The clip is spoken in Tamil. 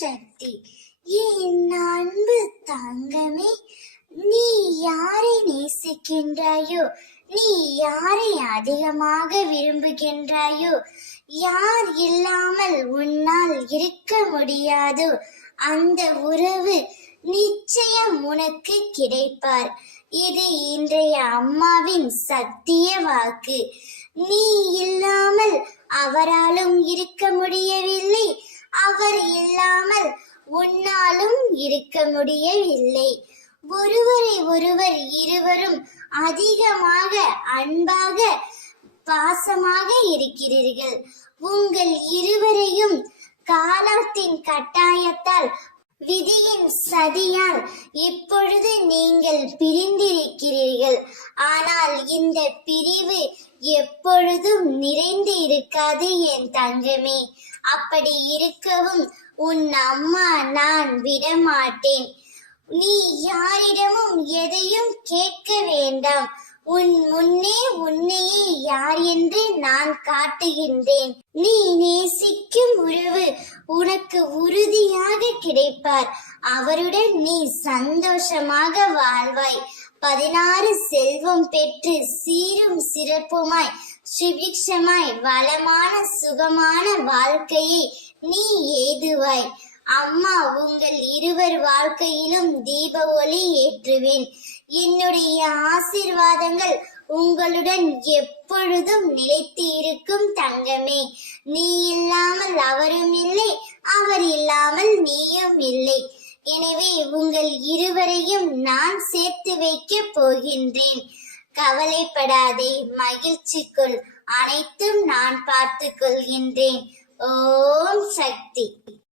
சக்தி. என் அன்பு தங்கமே, நீ யாரை நேசிக்கின்றாயோ, நீ யாரை அதிகமாக விரும்புகின்றாயோ, யார் இல்லாமல் உன்னால் இருக்க முடியாதோ அந்த உறவு நிச்சயம் உனக்கு கிடைப்பார். இது இன்றைய அம்மாவின் சத்திய வாக்கு. நீ இல்லாமல் அவராலும் இருக்க முடியவில்லை, அவர் இல்லாமல் உன்னாலும் இருக்க முடியவில்லை. ஒருவரை ஒருவர் இருவரும் அதிகமாக அன்பாக பாசமாக இருக்கிறீர்கள். உங்கள் இருவரையும் காலத்தின் கட்டாயத்தால், விதியின் சதியால் இப்பொழுது நீங்கள் பிரிந்திருக்கிறீர்கள். ஆனால் இந்த பிரிவு எப்பொழுதும் நிறைந்து இருக்காது என் தங்கமே. அப்படி இருக்கவும் உன் அம்மா நான் விடமாட்டேன். நீ யாரிடமும் எதையும் கேட்க வேண்டாம். உன் முன்னே உன்னையே யார் என்று நான் காட்டுகின்றேன். நீ நேசிக்கும் உறவு உனக்கு உறுதியாக கிடைப்பார். அவருடன் நீ சந்தோஷமாக வாழ்வாய். 16 செல்வம் பெற்று சீரும் சிறப்புமாய் சுபிக்ஷமாய் வளமான சுகமான வாழ்க்கையை நீ எய்துவாய். அம்மா உங்கள் இருவர் வாழ்க்கையிலும் தீப ஒளி ஏற்றுவேன். என்னுடைய ஆசீர்வாதங்கள் உங்களுடன் எப்பொழுதும் நிலைத்து இருக்கும் தங்கமே. நீ இல்லாமல் அவரும் இல்லை, அவர் இல்லாமல் நீயும் இல்லை. எனவே உங்கள் இருவரையும் நான் சேர்த்து வைக்க போகின்றேன். கவலைப்படாதே, மகிழ்ச்சிக்குள், அனைத்தும் நான் பார்த்து கொள்கின்றேன். ஓம் சக்தி.